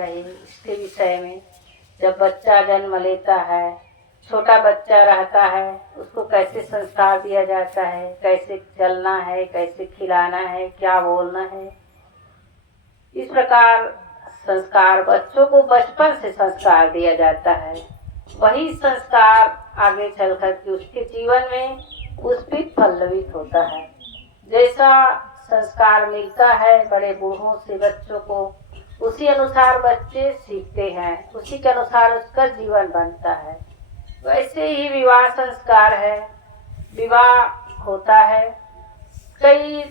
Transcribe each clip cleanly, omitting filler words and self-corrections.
चाहिए इसके विषय में। जब बच्चा जन्म लेता है, छोटा बच्चा रहता है, उसको कैसे संस्कार दिया जाता है, कैसे चलना है, कैसे खिलाना है, क्या बोलना है। इस प्रकार संस्कार बच्चों को बचपन से संस्कार दिया जाता है। वही संस्कार आगे चलकर के उसके जीवन में उस पर पल्लवित होता है। जैसा संस्कार मिलता है बड़े बूढ़ों से बच्चों को, उसी अनुसार बच्चे सीखते हैं, उसी के अनुसार उसका जीवन बनता है। वैसे ही विवाह संस्कार है। विवाह होता है, कई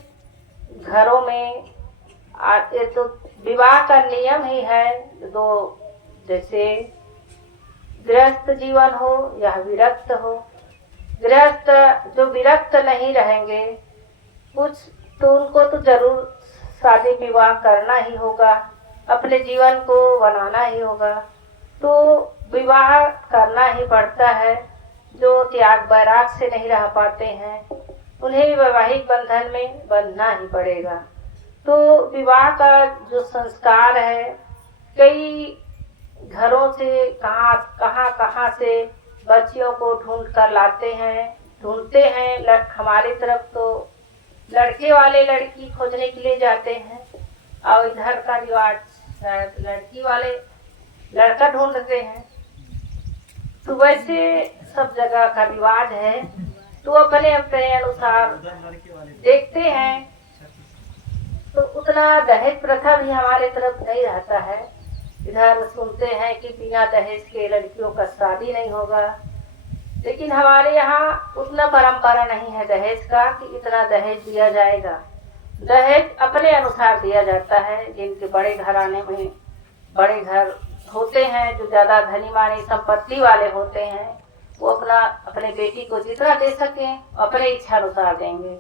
घरों में आते तो विवाह का नियम ही है दो, जैसे गृहस्थ जीवन हो या विरक्त हो। गृहस्थ जो विरक्त नहीं रहेंगे कुछ, तो उनको तो जरूर शादी विवाह करना ही होगा, अपने जीवन को बनाना ही होगा, तो विवाह करना ही पड़ता है। जो त्याग वैराग से नहीं रह पाते हैं उन्हें भी वैवाहिक बंधन में बंधना ही पड़ेगा। तो विवाह का जो संस्कार है, कई घरों से कहाँ से बच्चियों को ढूंढ कर लाते हैं, ढूंढते हैं। हमारी तरफ तो लड़के वाले लड़की खोजने के लिए जाते हैं, और इधर का रिवाज शायद लड़की वाले लड़का ढूंढते हैं। तो वैसे सब जगह का रिवाज है, तो अपने अपने अनुसार देखते हैं। तो उतना दहेज प्रथा भी हमारे तरफ नहीं रहता है। इधर सुनते हैं कि बिना दहेज के लड़कियों का शादी नहीं होगा, लेकिन हमारे यहाँ उतना परंपरा नहीं है दहेज का कि इतना दहेज दिया जाएगा। दहेज अपने अनुसार दिया जाता है। जिनके बड़े घराने में बड़े घर होते हैं, जो ज्यादा धनी मानी संपत्ति वाले होते हैं, वो अपने बेटी को जितना दे सकें अपने इच्छा अनुसार देंगे।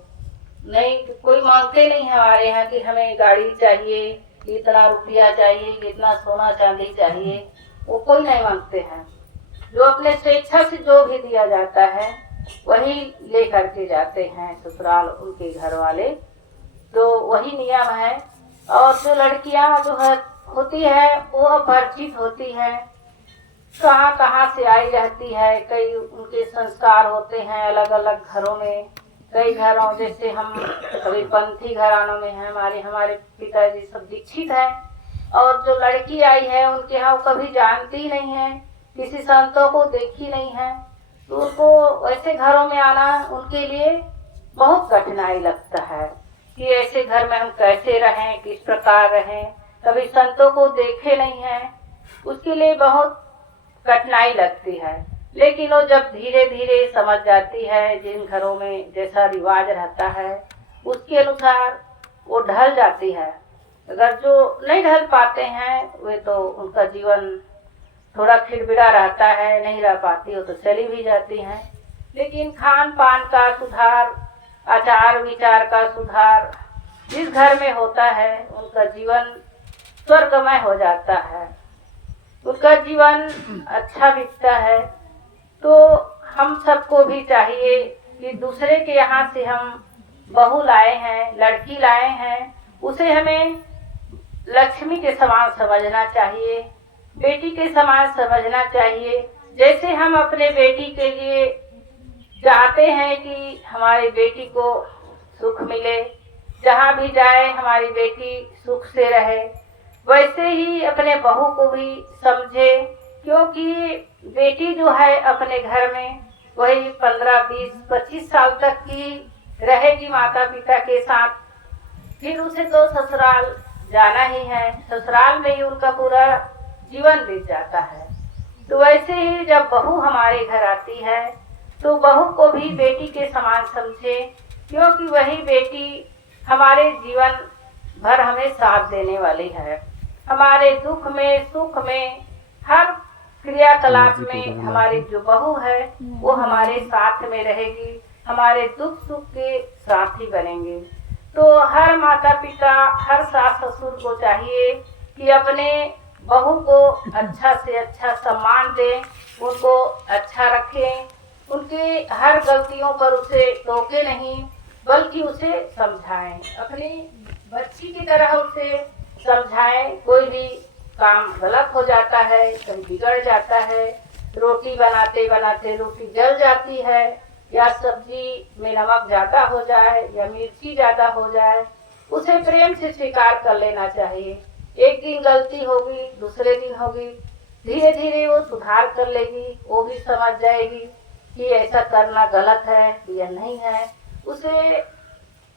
नहीं, कोई मांगते नहीं है हमारे यहाँ कि हमें गाड़ी चाहिए, इतना रुपया चाहिए, इतना सोना चांदी चाहिए, वो कोई नहीं मांगते हैं। जो अपने स्वेच्छा से जो भी दिया जाता है वही ले करके जाते हैं ससुराल उनके घर वाले, तो वही नियम है। और जो लड़कियां जो है होती है वो अपरिचित होती है, कहाँ से आई रहती है। कई उनके संस्कार होते हैं अलग अलग घरों में। कई घरों जैसे हम कभी पंथी घरानों में हैं, हमारे पिताजी सब दीक्षित हैं, और जो लड़की आई है उनके यहाँ वो कभी जानती नहीं है, किसी संतों को देखी नहीं है, तो उनको ऐसे घरों में आना उनके लिए बहुत कठिनाई लगता है कि ऐसे घर में हम कैसे रहें, किस प्रकार रहें। कभी संतों को देखे नहीं है, उसके लिए बहुत कठिनाई लगती है। लेकिन वो जब धीरे धीरे समझ जाती है, जिन घरों में जैसा रिवाज रहता है उसके अनुसार वो ढल जाती है। अगर जो नहीं ढल पाते हैं वे तो उनका जीवन थोड़ा खिड़बिड़ा रहता है, नहीं रह पाती हो तो चली भी जाती हैं। लेकिन खान पान का सुधार, आचार विचार का सुधार जिस घर में होता है उनका जीवन स्वर्गमय हो जाता है, उनका जीवन अच्छा बीतता है। तो हम सबको भी चाहिए कि दूसरे के यहाँ से हम बहू लाए हैं, लड़की लाए हैं, उसे हमें लक्ष्मी के समान समझना चाहिए, बेटी के समान समझना चाहिए। जैसे हम अपने बेटी के लिए चाहते हैं कि हमारी बेटी को सुख मिले, जहाँ भी जाए हमारी बेटी सुख से रहे, वैसे ही अपने बहू को भी समझे। क्योंकि बेटी जो है अपने घर में वही 15, 20, 25 साल तक की रहेगी माता पिता के साथ, फिर उसे तो ससुराल जाना ही है, ससुराल में ही उनका पूरा जीवन बीत जाता है। तो वैसे ही जब बहू हमारे घर आती है तो बहू को भी बेटी के समान समझे, क्योंकि वही बेटी हमारे जीवन भर हमें साथ देने वाली है। हमारे दुख में सुख में हर क्रियाकलाप में हमारी जो बहू है वो हमारे साथ में रहेगी, हमारे दुख सुख के साथी बनेंगे। तो हर माता पिता, हर सास ससुर को चाहिए कि अपने बहू को अच्छा से अच्छा सम्मान दें, उनको अच्छा रखें, उनकी हर गलतियों पर उसे टोके नहीं बल्कि उसे समझाएं, अपनी बच्ची की तरह उसे समझाएं। कोई भी काम गलत हो जाता है, कभी बिगड़ जाता है, रोटी बनाते बनाते रोटी जल जाती है, या सब्जी में नमक ज़्यादा हो जाए या मिर्ची ज़्यादा हो जाए, उसे प्रेम से स्वीकार कर लेना चाहिए। एक दिन गलती होगी, दूसरे दिन होगी, धीरे धीरे वो सुधार कर लेगी, वो भी समझ जाएगी कि ऐसा करना गलत है या नहीं है। उसे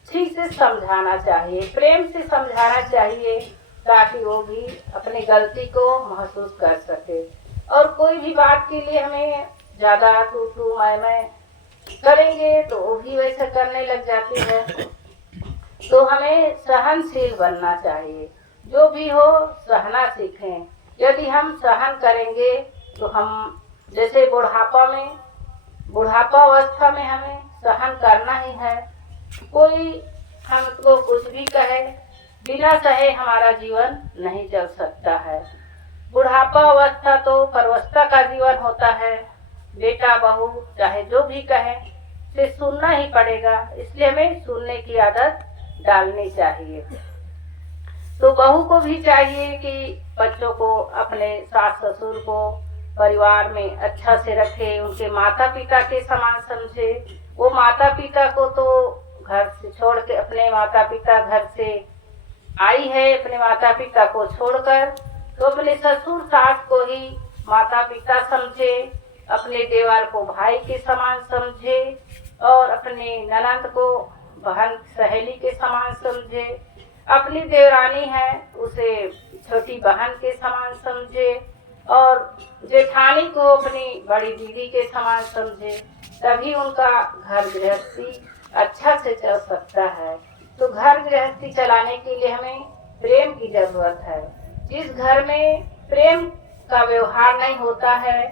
ठीक से समझाना चाहिए, प्रेम से समझाना चाहिए, ताकि वो भी अपनी गलती को महसूस कर सके। और कोई भी बात के लिए हमें ज़्यादा तू मैं करेंगे तो वो भी वैसा करने लग जाती है। तो हमें सहनशील बनना चाहिए, जो भी हो सहना सीखें। यदि हम सहन करेंगे तो हम जैसे बुढ़ापा अवस्था में हमें सहन करना ही है। कोई हमको कुछ भी कहे, बिना सहे हमारा जीवन नहीं चल सकता है। बुढ़ापा अवस्था तो परवस्था का जीवन होता है। बेटा बहू चाहे जो भी कहे से सुनना ही पड़ेगा, इसलिए हमें सुनने की आदत डालनी चाहिए। तो बहू को भी चाहिए कि बच्चों को, अपने सास ससुर को परिवार में अच्छा से रखे, उनके माता पिता के समान समझे। वो माता पिता को तो घर से छोड़ के, अपने माता पिता घर से आई है, अपने माता पिता को छोड़कर, तो अपने ससुर सास को ही माता पिता समझे, अपने देवर को भाई के समान समझे, और अपने ननद को बहन सहेली के समान समझे। अपनी देवरानी है उसे छोटी बहन के समान समझे, और जेठानी को अपनी बड़ी दीदी के समान समझे। तभी उनका घर गृहस्थी अच्छा से चल सकता है। तो घर गृहस्थी चलाने के लिए हमें प्रेम की जरूरत है। जिस घर में प्रेम का व्यवहार नहीं होता है,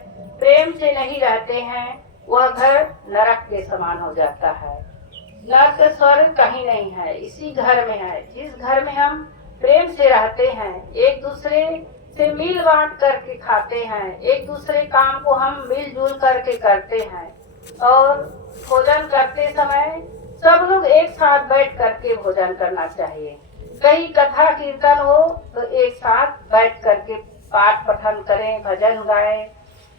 प्रेम से नहीं रहते हैं, वह घर नरक के समान हो जाता है। नरक स्वर्ग कहीं नहीं है, इसी घर में है। जिस घर में हम प्रेम से रहते हैं, एक दूसरे से मिल बांट करके खाते हैं, एक दूसरे काम को हम मिलजुल करके करते हैं, और भोजन करते समय सब लोग एक साथ बैठ करके भोजन करना चाहिए। कहीं कथा कीर्तन हो तो एक साथ बैठ करके पाठ पठन करें, भजन गाएं,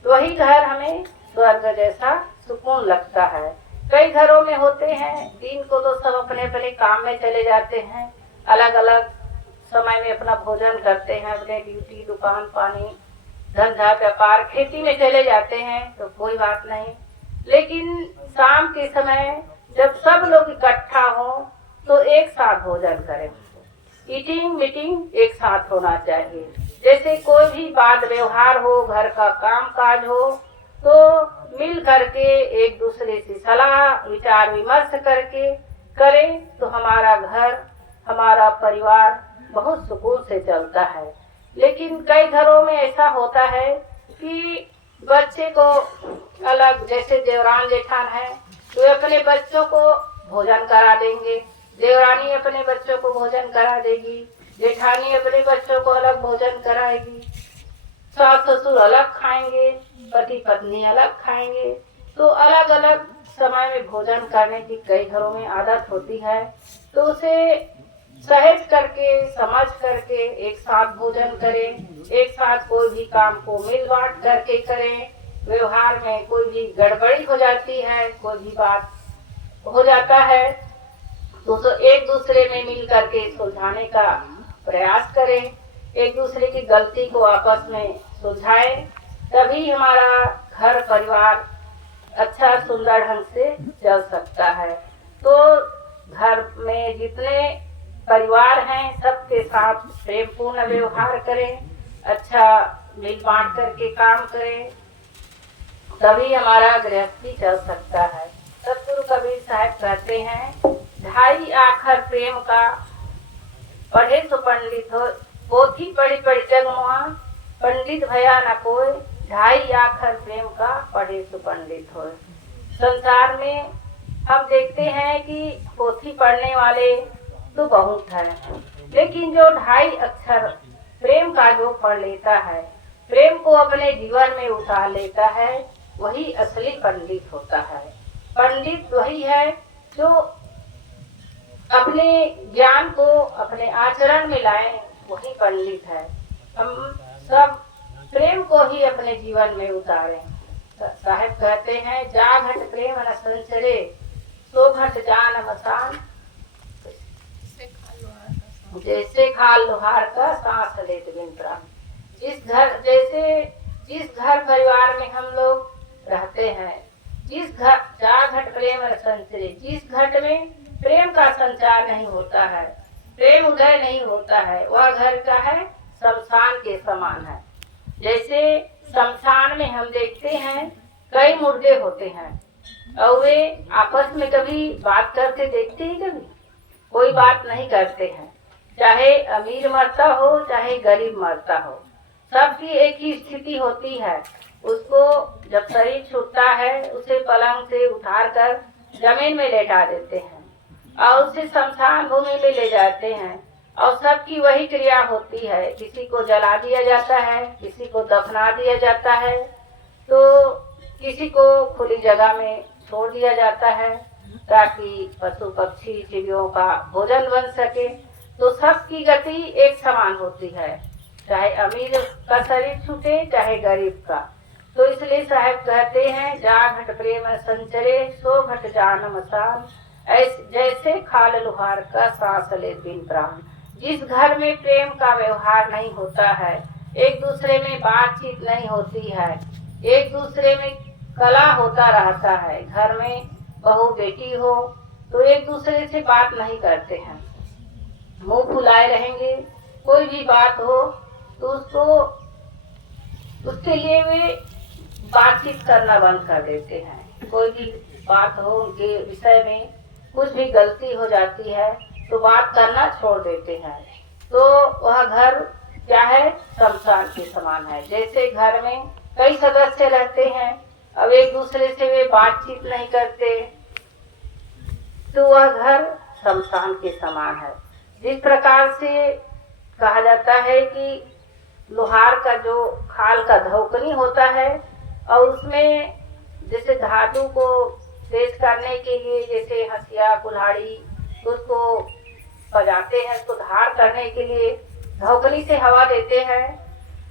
वही घर हमें स्वर्ग जैसा सुकून लगता है। कई घरों में होते हैं, दिन को तो सब अपने अपने काम में चले जाते हैं, अलग अलग समय में अपना भोजन करते हैं, अपने ड्यूटी, दुकान पानी, धंधा व्यापार, खेती में चले जाते हैं, तो कोई बात नहीं। लेकिन शाम के समय जब सब लोग इकट्ठा हो तो एक साथ भोजन करें। ईटिंग मीटिंग एक साथ होना चाहिए। जैसे कोई भी बात व्यवहार हो, घर का काम काज हो, तो मिल करके एक दूसरे से सलाह विचार विमर्श करके करें, तो हमारा घर, हमारा परिवार बहुत सुकून से चलता है। लेकिन कई घरों में ऐसा होता है कि बच्चे को अलग, जैसे देवरान जेठान है तो अपने बच्चों को भोजन करा देंगे, देवरानी अपने बच्चों को भोजन करा देगी, जेठानी अपने बच्चों को अलग भोजन कराएगी, सास ससुर अलग खाएंगे, पति पत्नी अलग खाएंगे। तो अलग अलग समय में भोजन करने की कई घरों में आदत होती है। तो उसे सहज करके, समझ करके एक साथ भोजन करें, एक साथ कोई भी काम को मिल बांट करके करें। व्यवहार में कोई भी गड़बड़ी हो जाती है, कोई भी बात हो जाता है, तो एक दूसरे में मिल करके सुलझाने का प्रयास करें, एक दूसरे की गलती को आपस में सुलझाएं, तभी हमारा घर परिवार अच्छा सुंदर ढंग से चल सकता है। तो घर में जितने परिवार हैं, सबके साथ प्रेमपूर्ण व्यवहार करें, अच्छा मिल बांट करके काम करें, तभी हमारा गृहस्थी चल सकता है। सतगुरु कबीर साहब कहते हैं, ढाई आखर प्रेम का पढ़े सो पंडित हो, पोथी पढ़ी पढ़ी जगमुआ, पंडित भया न कोई, ढाई आखर प्रेम का पढ़े सो पंडित हो। संसार में हम देखते हैं कि पोथी पढ़ने वाले तो बहुत है, लेकिन जो ढाई अक्षर प्रेम का जो पढ़ लेता है, प्रेम को अपने जीवन में उतार लेता है, वही असली पंडित होता है। पंडित वही है जो अपने ज्ञान को अपने आचरण में लाए, वही पंडित है। हम को ही अपने जीवन में उतारें। साहब कहते हैं, जा घट प्रेम न संचरे, सो घट जान मसान, जैसे खाल लोहार का सांस लेत बिन प्राण। जिस घर परिवार में हम लोग रहते हैं, जिस घर जा घट प्रेम न संचरे, जिस घट में प्रेम का संचार नहीं होता है, प्रेम उदय नहीं होता है, वह घर का है शमशान के समान है। जैसे शमशान में हम देखते हैं कई मुर्दे होते हैं और वे आपस में कभी बात करते देखते ही कभी कोई बात नहीं करते हैं। चाहे अमीर मरता हो चाहे गरीब मरता हो, सबकी एक ही स्थिति होती है। उसको जब शरीर छूटता है उसे पलंग से उतार कर जमीन में लेटा देते हैं और उसे शमशान भूमि में ले जाते हैं और सबकी वही क्रिया होती है। किसी को जला दिया जाता है, किसी को दफना दिया जाता है, तो किसी को खुली जगह में छोड़ दिया जाता है ताकि पशु पक्षी चिड़ियों का भोजन बन सके। तो सबकी गति एक समान होती है, चाहे अमीर का शरीर छूटे चाहे गरीब का। तो इसलिए साहब कहते हैं, जा घट प्रेम संचरे, सो घट जान मसान, जैसे खाल लोहार का सांस ले बिन प्राण। जिस घर में प्रेम का व्यवहार नहीं होता है, एक दूसरे में बातचीत नहीं होती है, एक दूसरे में कला होता रहता है, घर में बहू बेटी हो तो एक दूसरे से बात नहीं करते हैं, मुंह फुलाए रहेंगे। कोई भी बात हो तो उसके लिए वे बातचीत करना बंद कर देते हैं। कोई भी बात हो उनके विषय में, कुछ भी गलती हो जाती है तो बात करना छोड़ देते हैं। तो वह घर क्या है, शमशान के समान है। जैसे घर में कई सदस्य रहते हैं, अब एक दूसरे से वे बातचीत नहीं करते, तो वह घर शमशान के समान है। जिस प्रकार से कहा जाता है कि लोहार का जो खाल का धौकनी होता है और उसमें जैसे धातु को तेज करने के लिए, जैसे हंसिया कुल्हाड़ी उसको बजाते हैं, उसको धार करने के लिए धौकनी से हवा देते हैं,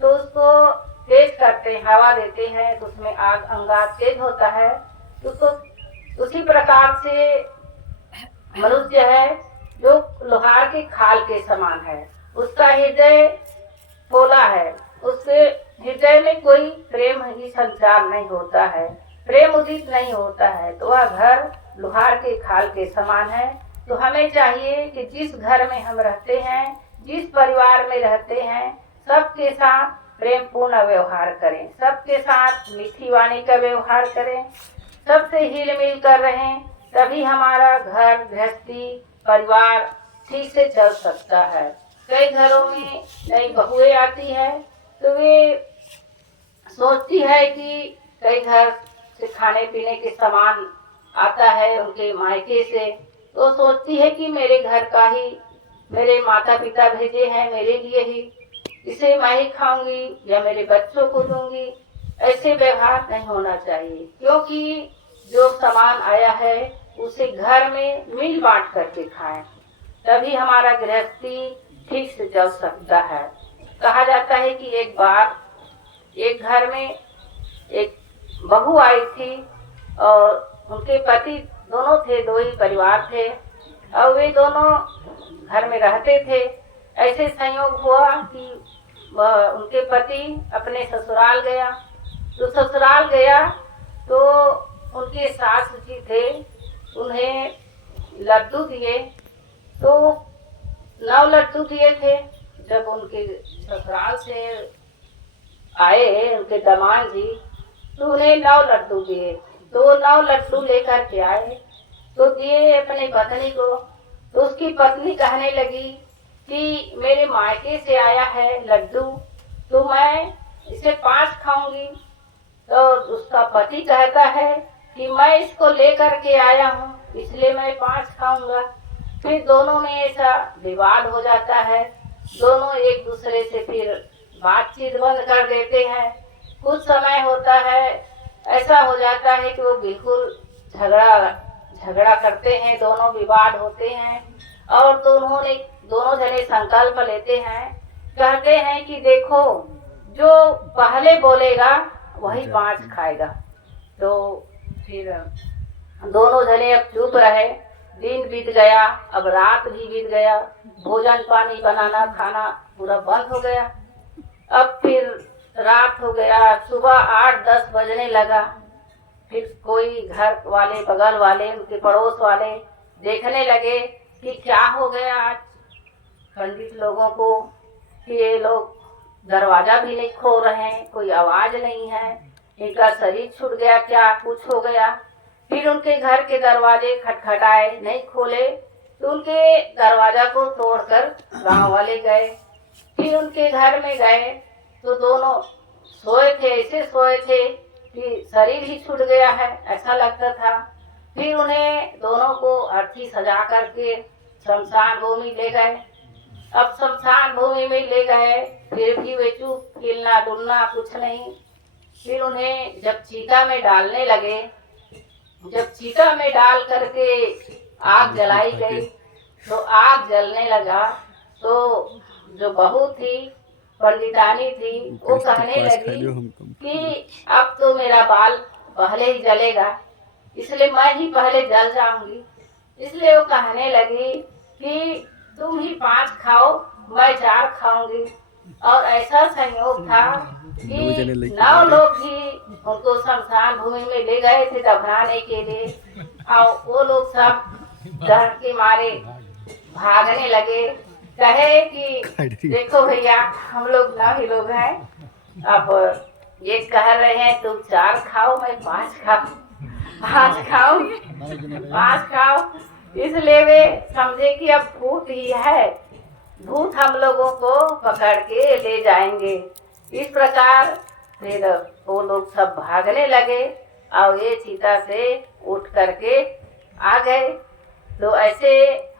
तो उसको तेज करते हैं, हवा देते हैं तो उसमें आग अंगार तेज होता है। तो उसी प्रकार से मनुष्य है जो लोहार के खाल के समान है, उसका हृदय पोला है, उसके हृदय में कोई प्रेम ही संचार नहीं होता है, प्रेम उदित नहीं होता है, तो वह घर लोहार के खाल के समान है। तो हमें चाहिए कि जिस घर में हम रहते हैं, जिस परिवार में रहते हैं, सबके साथ प्रेम पूर्ण व्यवहार करें, सबके साथ मीठी वाणी का व्यवहार करें, सबसे हिल मिल कर रहें, तभी हमारा घर गृहस्थी परिवार ठीक से चल सकता है। कई घरों में नई बहुएं आती है तो वे सोचती है कि कई घर से खाने पीने के सामान आता है उनके मायके से, तो सोचती है कि मेरे घर का ही मेरे माता पिता भेजे हैं मेरे लिए ही, इसे मैं ही खाऊंगी या मेरे बच्चों को दूंगी। ऐसे व्यवहार नहीं होना चाहिए, क्योंकि जो सामान आया है उसे घर में मिल बांट करके खाएं, तभी हमारा गृहस्थी ठीक से चल सकता है। कहा जाता है कि एक बार एक घर में एक बहू आई थी और उनके पति दोनों थे, दो ही परिवार थे और वे दोनों घर में रहते थे। ऐसे संयोग हुआ कि उनके पति अपने ससुराल गया, तो ससुराल गया तो उनके सास जी थे, उन्हें लड्डू दिए, तो 9 लड्डू दिए थे। जब उनके ससुराल से आए उनके दामाद जी, तो उन्हें 9 लड्डू दिए, तो 9 लड्डू लेकर के आए तो दिए अपनी पत्नी को। तो उसकी पत्नी कहने लगी कि मेरे मायके से आया है लड्डू, तो मैं इसे 5 खाऊंगी। तो उसका पति कहता है कि मैं इसको लेकर के आया हूँ इसलिए मैं 5 खाऊंगा। फिर दोनों में ऐसा विवाद हो जाता है, दोनों एक दूसरे से फिर बातचीत बंद कर देते हैं। कुछ समय होता है, ऐसा हो जाता है कि वो बिल्कुल झगड़ा करते हैं, दोनों विवाद होते हैं और दोनों जने संकल्प लेते हैं, कहते हैं कि देखो जो पहले बोलेगा वही 5 खाएगा। तो फिर दोनों जने अब चुप रहे। दिन बीत गया, अब रात भी बीत गया, भोजन पानी बनाना खाना पूरा बंद हो गया। अब फिर रात हो गया, सुबह 8-10 बजने लगा। फिर कोई घर वाले, बगल वाले, उनके पड़ोस वाले देखने लगे कि क्या हो गया आज पंडित लोगों को, कि ये लोग दरवाजा भी नहीं खोल रहे हैं, कोई आवाज नहीं है, इनका शरीर छूट गया क्या, कुछ हो गया। फिर उनके घर के दरवाजे खटखटाए, नहीं खोले, तो उनके दरवाजा को तोड़कर गांव वाले गए। फिर उनके घर में गए तो दोनों सोए थे, ऐसे सोए थे कि शरीर ही छूट गया है, ऐसा लगता था। फिर उन्हें दोनों को अर्थी सजा करके शमशान भूमि ले गए। अब शमशान भूमि में ले गए, फिर भी वे चुप, हिलना डुलना कुछ नहीं। फिर उन्हें जब चीता में डालने लगे, जब चीता में डाल करके आग जलाई गई, तो आग जलने लगा। तो जो बहू थी, पंडितानी थी, वो कहने लगी कि अब तो मेरा बाल पहले ही जलेगा, इसलिए मैं ही पहले जल जाऊंगी। इसलिए वो कहने लगी कि तुम ही 5 खाओ, मैं 4 खाऊंगी। और ऐसा संयोग था कि 9 लोग भी उनको शमशान भूमि में ले गए थे दफनाने के लिए, और वो लोग सब डर के मारे भागने लगे। कहे कि देखो भैया, हम लोग 9 ही लोग हैं, अब ये कह रहे हैं तुम 4 खाओ, मैं 5 खाऊं, 5 खाऊं, 5 खाओ। इसलिए वे समझे कि अब भूत ही है, भूत हम लोगों को पकड़ के ले जाएंगे। इस प्रकार फिर वो लोग सब भागने लगे और ये चीता से उठ करके आ गए। तो ऐसे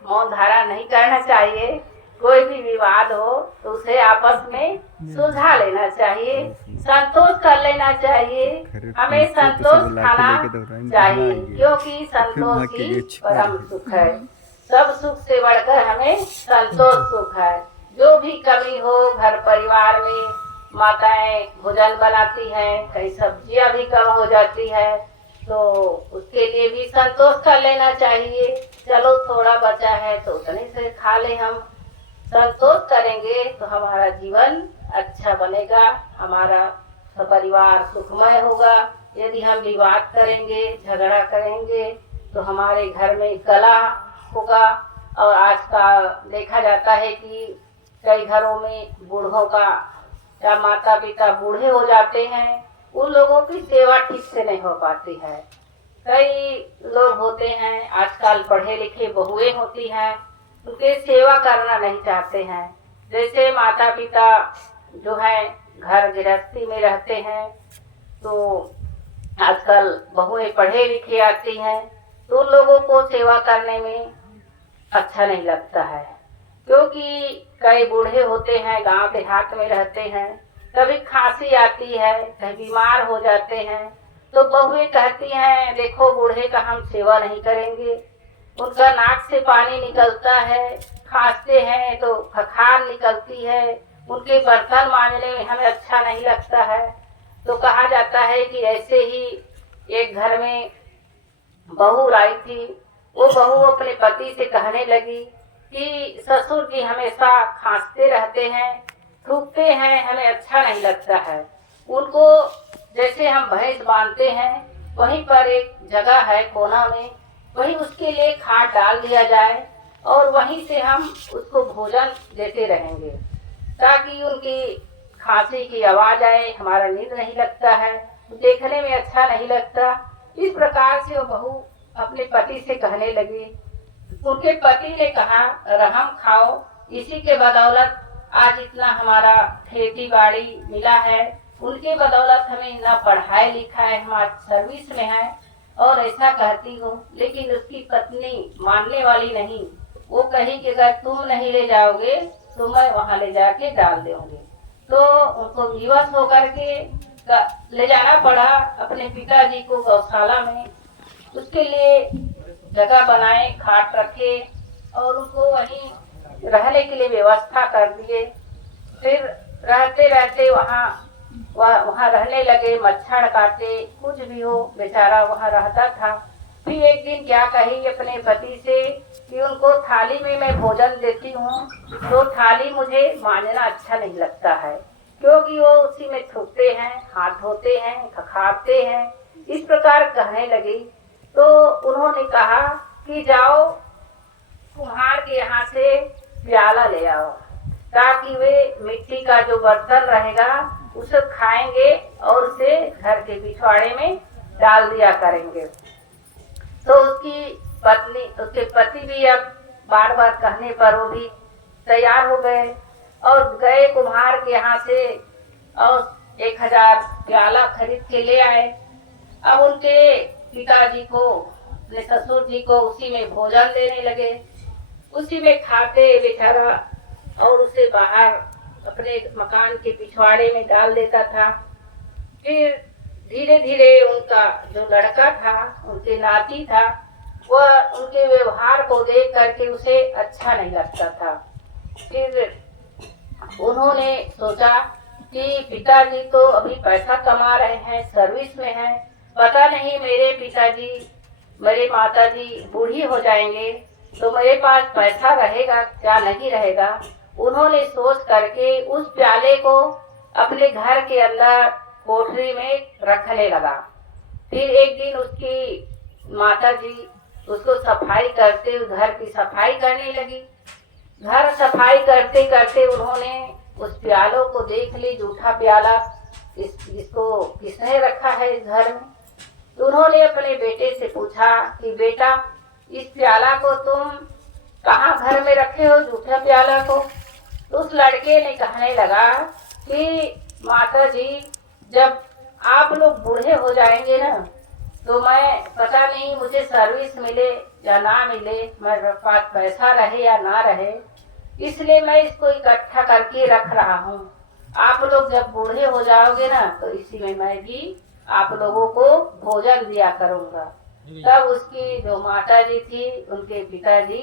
मौन धारा नहीं करना चाहिए। कोई भी विवाद हो तो उसे आपस में सुलझा लेना चाहिए, संतोष कर लेना चाहिए। हमें संतोष खाना चाहिए, क्योंकि संतोष ही परम सुख है। सब सुख से बढ़कर हमें संतोष सुख है। जो भी कमी हो घर परिवार में, माताएं भोजन बनाती हैं, कई सब्जियां भी कम हो जाती है, तो उसके लिए भी संतोष कर लेना चाहिए। चलो थोड़ा बचा है तो उतने से खा ले। हम संतोष करेंगे तो हमारा जीवन अच्छा बनेगा, हमारा परिवार सुखमय होगा। यदि हम विवाद करेंगे, झगड़ा करेंगे, तो हमारे घर में कलह होगा। और आज का देखा जाता है कि कई घरों में बूढ़ों का या माता पिता बूढ़े हो जाते हैं, उन लोगों की सेवा ठीक से नहीं हो पाती है। कई लोग होते हैं आजकल पढ़े लिखे बहुएं होती हैं, उनके सेवा करना नहीं चाहते हैं। जैसे माता पिता जो है घर गृहस्थी में रहते हैं, तो आजकल बहुएं पढ़े लिखे आती हैं, तो उन लोगों को सेवा करने में अच्छा नहीं लगता है। क्योंकि कई बूढ़े होते हैं, गांव देहात में रहते हैं, कभी खांसी आती है, कभी बीमार हो जाते हैं, तो बहुएं कहती हैं देखो बूढ़े का हम सेवा नहीं करेंगे, उनका नाक से पानी निकलता है, खांसते हैं तो खखार निकलती है, उनके बर्तन मांजने में हमें अच्छा नहीं लगता है। तो कहा जाता है कि ऐसे ही एक घर में बहू आई थी। वो बहू अपने पति से कहने लगी कि ससुर जी हमेशा खांसते रहते हैं, थूकते हैं, हमें अच्छा नहीं लगता है। उनको जैसे हम भैंस बांधते हैं, वहीं पर एक जगह है कोना में, वहीं उसके लिए खाद डाल दिया जाए और वहीं से हम उसको भोजन देते रहेंगे, ताकि उनकी खांसी की आवाज आए, हमारा नींद नहीं लगता है, देखने में अच्छा नहीं लगता। इस प्रकार से वो बहू अपने पति से कहने लगी। उनके पति ने कहा रहम खाओ, इसी के बदौलत आज इतना हमारा खेती बाड़ी मिला है, उनके बदौलत हमें ना पढ़ाई लिखाई, हमारे सर्विस में है और ऐसा कहती हूँ। लेकिन उसकी पत्नी मानने वाली नहीं, वो कही कि अगर तुम नहीं ले जाओगे तो मैं वहाँ ले जाके डाल दूंगी। तो उनको विवश होकर के ले जाना पड़ा अपने पिताजी को गौशाला में। उसके लिए जगह बनाए, खाट रखे और उनको वहीं रहने के लिए व्यवस्था कर दिए। फिर रहते रहते वहाँ रहने लगे, मच्छर काटे, कुछ भी हो बेचारा वहाँ रहता था। फिर एक दिन क्या कही अपने पति से कि उनको थाली में मैं भोजन देती हूँ तो थाली मुझे मांजना अच्छा नहीं लगता है, क्योंकि वो उसी में थूकते हैं, हाथ धोते हैं, खखारते हैं, इस प्रकार कहने लगी। तो उन्होंने कहा कि जाओ कुम्हार के यहाँ से प्याला ले आओ, ताकि वे मिट्टी का जो बर्तन रहेगा उसे खाएंगे और उसे घर के पिछवाड़े में डाल दिया करेंगे। तो उसके पति भी अब बार बार कहने पर वो भी तैयार हो गए और गए कुम्हार के यहाँ से और 1000 प्याला खरीद के ले आए। अब उनके पिताजी को, अपने ससुर जी को उसी में भोजन देने लगे, उसी में खाते बेचारा और उसे बाहर अपने मकान के पिछवाड़े में डाल देता था। फिर धीरे धीरे उनका जो लड़का था, उनके नाती था, वह उनके व्यवहार को देख करके उसे अच्छा नहीं लगता था। फिर उन्होंने सोचा कि पिताजी तो अभी पैसा कमा रहे हैं, सर्विस में हैं, पता नहीं मेरे माताजी बूढ़ी हो जाएंगे तो मेरे पास पैसा रहेगा क्या नहीं रहेगा। उन्होंने सोच करके उस प्याले को अपने घर के अंदर कोठरी में रखने लगा। फिर एक दिन उसकी माताजी उसको सफाई करते, घर की सफाई करने लगी। घर सफाई करते करते उन्होंने उस प्यालों को देख ली, जूठा प्याला इसको किसने रखा है इस घर में। तो उन्होंने अपने बेटे से पूछा कि बेटा, इस प्याला को तुम कहाँ घर में रखे हो, जूठा प्याला को। तो उस लड़के ने कहने लगा कि माता जी, जब आप लोग बूढ़े हो जाएंगे ना तो मैं पता नहीं मुझे सर्विस मिले या ना मिले, मेरे पास पैसा रहे या ना रहे, इसलिए मैं इसको इकट्ठा करके रख रहा हूँ। आप लोग जब बूढ़े हो जाओगे ना तो इसी में मैं भी आप लोगों को भोजन दिया करूँगा। तब उसकी जो माता जी थी, उनके पिताजी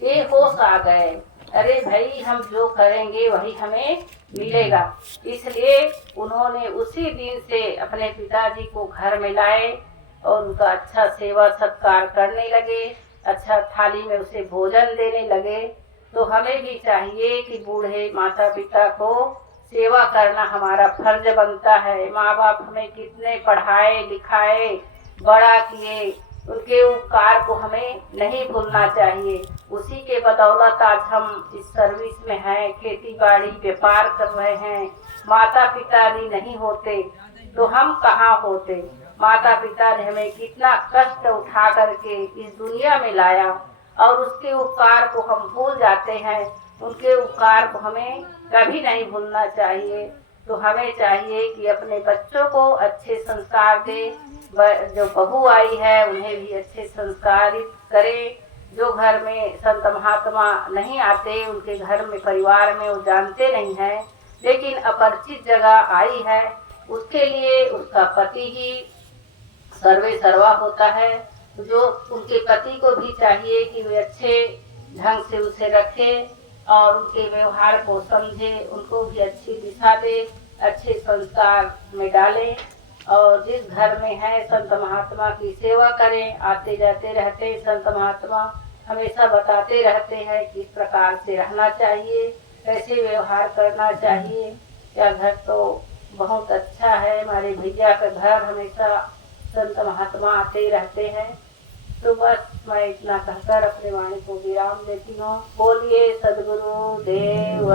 के होश आ गए, अरे भाई हम जो करेंगे वही हमें मिलेगा। इसलिए उन्होंने उसी दिन से अपने पिताजी को घर में लाए और उनका अच्छा सेवा सत्कार करने लगे, अच्छा थाली में उसे भोजन देने लगे। तो हमें भी चाहिए कि बूढ़े माता पिता को सेवा करना हमारा फर्ज बनता है। माँ बाप हमें कितने पढ़ाए लिखाए बड़ा किए, उनके उपकार को हमें नहीं भूलना चाहिए। उसी के बदौलत आज हम इस सर्विस में हैं, खेती बाड़ी व्यापार कर रहे हैं। माता पिता भी नहीं होते तो हम कहाँ होते। माता पिता ने हमें कितना कष्ट उठा करके इस दुनिया में लाया और उसके उपकार को हम भूल जाते हैं। उनके उपकार को हमें कभी नहीं भूलना चाहिए। तो हमें चाहिए कि अपने बच्चों को अच्छे संस्कार दे, जो बहू आई है उन्हें भी अच्छे संस्कारित करे। जो घर में संत महात्मा नहीं आते, उनके घर में परिवार में वो जानते नहीं हैं, लेकिन अपरिचित जगह आई है, उसके लिए उसका पति ही सर्वे सर्वा होता है। जो उनके पति को भी चाहिए कि वे अच्छे ढंग से उसे रखे और उनके व्यवहार को समझे, उनको भी अच्छी दिशा दे, अच्छे संस्कार में डालें और जिस घर में है संत महात्मा की सेवा करें। आते जाते रहते हैं संत महात्मा, हमेशा बताते रहते हैं किस प्रकार से रहना चाहिए, कैसे व्यवहार करना चाहिए। यह घर तो बहुत अच्छा है, हमारे भैया का घर हमेशा संत महात्मा आते रहते हैं। तो बस मैं इतना कहकर अपने वाणी को विराम देती हूँ। बोलिए सद्गुरु देव।